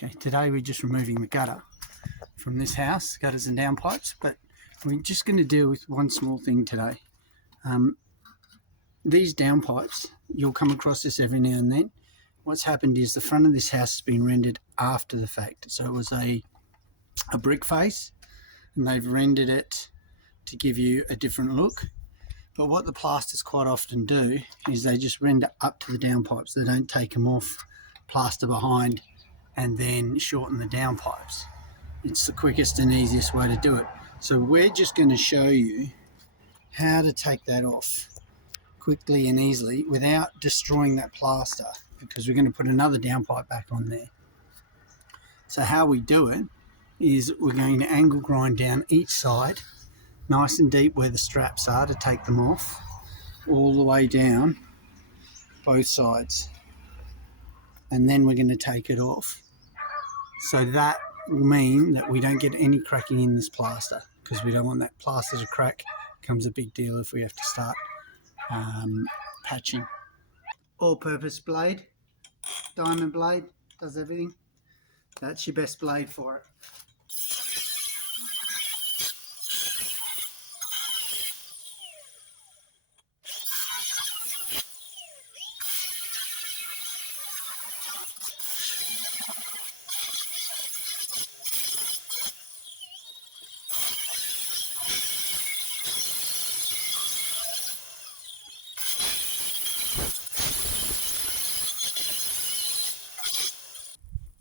Okay, today we're just removing the gutter from this house, gutters and downpipes, but we're just going to deal with one small thing today. These downpipes, you'll come across this every now and then. What's happened is the front of this house has been rendered after the fact. So it was a brick face, and they've rendered it to give you a different look. But what the plasters quite often do is they just render up to the downpipes. They don't take them off, plaster behind, and then shorten the downpipes. It's the quickest and easiest way to do it. So we're just going to show you how to take that off quickly and easily without destroying that plaster, because we're going to put another downpipe back on there. So how we do it is we're going to angle grind down each side nice and deep where the straps are to take them off, all the way down both sides, and then we're going to take it off. So that will mean that we don't get any cracking in this plaster, because we don't want that plaster to crack. It becomes a big deal if we have to start patching. All-purpose blade, diamond blade, does everything. That's your best blade for it.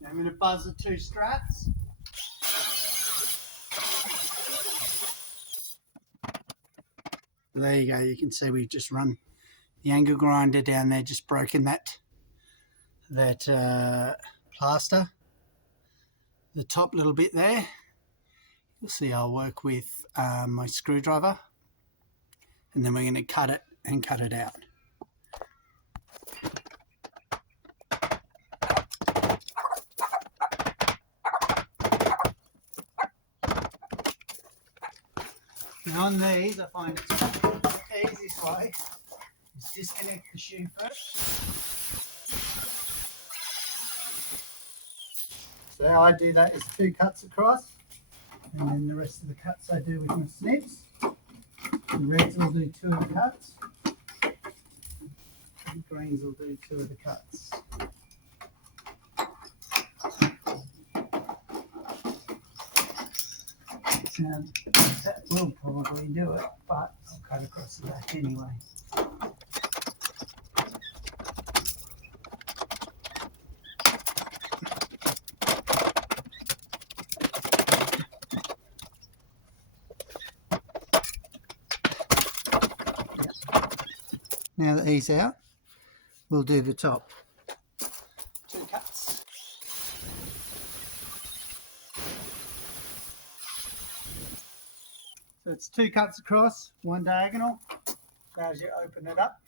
I'm going to buzz the two straps. There you go, you can see we've just run the angle grinder down there, just broken that plaster. The top little bit there, you'll see I'll work with my screwdriver, and then we're going to cut it and cut it out. And on these, I find it's the easiest way is disconnect the shoe first. So how I do that is 2 cuts across, and then the rest of the cuts I do with my snips. The reds will do 2 of the cuts, and the greens will do 2 of the cuts. Now, that will probably do it, but I'll cut across the back anyway. Now that he's out, we'll do the top. 2 cuts. So it's 2 cuts across, 1 diagonal. So as you open it up,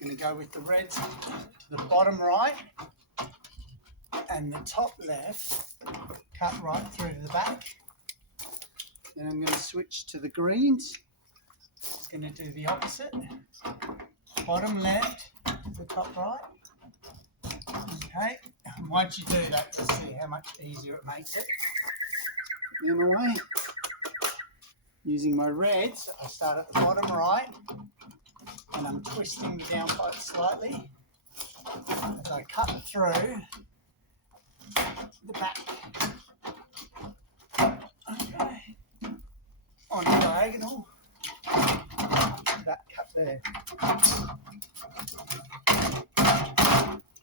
I'm going to go with the reds to the bottom right, and the top left cut right through to the back. Then I'm going to switch to the greens. It's going to do the opposite. Bottom left to the top right. Okay, and once you do that, you'll see how much easier it makes it. The other way, using my reds, I start at the bottom right, and I'm twisting the downpipe slightly as I cut through the back. Okay, on the diagonal, that cut there.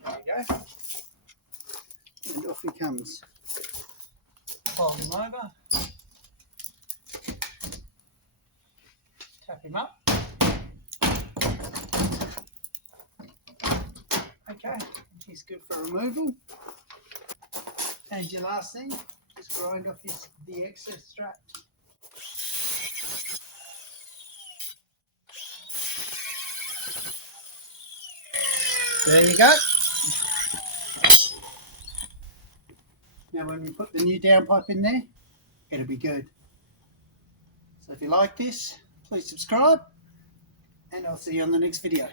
There you go. And off he comes. Fold him over. Tap him up. Okay, he's good for removal. And your last thing, just grind off the excess strap. There you go. Now when we put the new downpipe in there, it'll be good. So if you like this, please subscribe, and I'll see you on the next video.